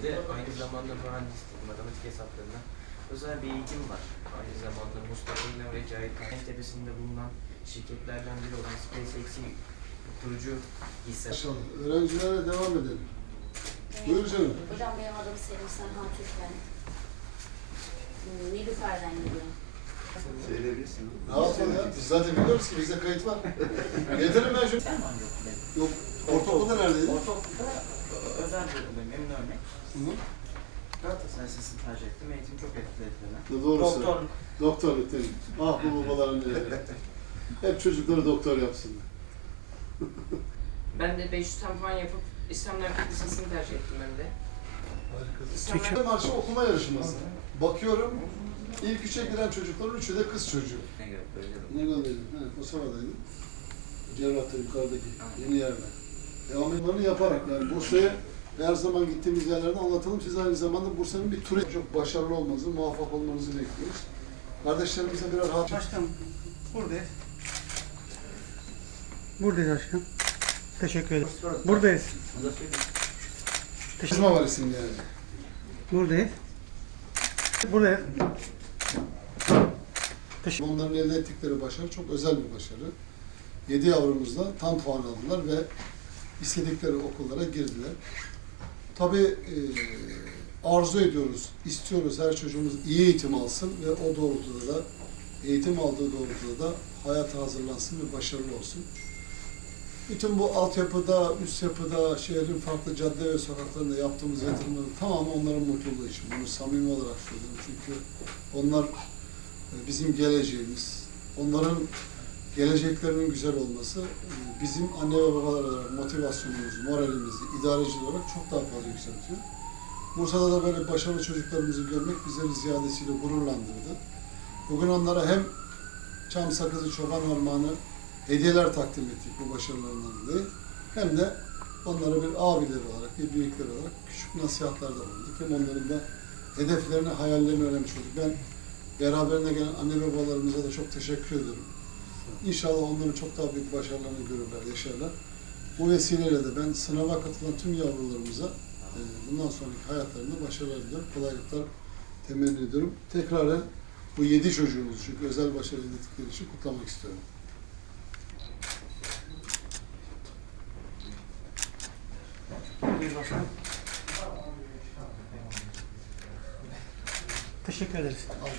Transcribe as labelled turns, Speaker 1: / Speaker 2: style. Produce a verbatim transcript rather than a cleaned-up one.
Speaker 1: de aynı zamanda mühendislik, matematik hesaplarına özel bir eğitim var. Aynı zamanda Mustafa İlhan ve Cahit Taner tepesinde bulunan şirketlerden biri olan SpaceX'in kurucu hisse.
Speaker 2: Öğrencilerle devam edelim. Buyur canım.
Speaker 3: Hocam benim adım Selim Senha Türkmen. Nilüfer'den geliyorum.
Speaker 4: Söyleyebilirsin.
Speaker 2: Rahat ol ya. Biz zaten biliyoruz ki bizde kayıt var. Getirin ben şunu. Yok. Ortaokulda neredeydin?
Speaker 1: Ortaokulda özel bölümdeyim, emin örnek.
Speaker 2: Hı hı.
Speaker 1: Galatasaray Lisesi'ni tercih ettim, eğitim çok etkiledi beni.
Speaker 2: Doğrusu.
Speaker 1: Doktorluk.
Speaker 2: Doktorluk değil. Ah bu babaların neleri. Hep çocukları doktor yapsınlar.
Speaker 5: Ben de beş yüz tam puan yapıp İslamlar Lisesi'ni tercih ettim ben de.
Speaker 2: Harikasın. Marşı okuma yarışması. Bakıyorum, ilk üçe giren çocukların üçü de kız çocuğu.
Speaker 1: Ne gerek böyle de.
Speaker 2: Ne gönderdin? He, Kosova'daydın. Cerrah'ta yukarıdaki yeni yerde. Devamlarını yaparak yani Bursa'ya her zaman gittiğimiz yerlerde anlatalım. Siz aynı zamanda Bursa'nın bir turu çok başarılı olmanızı, muvaffak olmanızı bekliyoruz. Kardeşlerimize birer rahat...
Speaker 6: Başkanım, buradayız. Buradayız aşkım. Teşekkür ederim. Buradayız.
Speaker 2: Kızma var isimli yani.
Speaker 6: Buradayız. Buradayız. Teşekkür
Speaker 2: Onların elde ettikleri başarı çok özel bir başarı. Yedi yavrumuz da tam puan aldılar ve istedikleri okullara girdiler. Tabii e, arzu ediyoruz, istiyoruz her çocuğumuz iyi eğitim alsın ve o doğrultuda da eğitim aldığı doğrultuda da hayata hazırlansın ve başarılı olsun. Bütün bu altyapıda, üst yapıda, şehrin farklı cadde ve sokaklarında yaptığımız yatırımların tamamı onların mutluluğu için. Bunu samimi olarak söylüyorum çünkü onlar bizim geleceğimiz, onların geleceklerinin güzel olması bizim anne ve babalar olarak motivasyonumuzu, moralimizi, idareci olarak çok daha fazla yükseltiyor. Bursa'da da böyle başarılı çocuklarımızı görmek bizleri ziyadesiyle gururlandırdı. Bugün onlara hem çam sakızı, çoban armağanı hediyeler takdim ettik bu başarılarından dolayı. Hem de onlara bir abileri olarak, bir büyükleri olarak küçük nasihatlarda bulunduk. Hem onların da hedeflerini, hayallerini öğrenmiş olduk. Ben beraberinde gelen anne ve babalarımıza da çok teşekkür ediyorum. İnşallah onların çok daha büyük başarılarını görürler, yaşarlar. Bu vesileyle de ben sınava katılan tüm yavrularımıza e, bundan sonraki hayatlarında başarılar diliyorum, kolaylıklar temenni ediyorum. Tekraren bu yedi çocuğumuz çünkü özel başarı elde ettikleri için kutlamak istiyorum.
Speaker 6: Buyur başkanım. Teşekkür ederiz.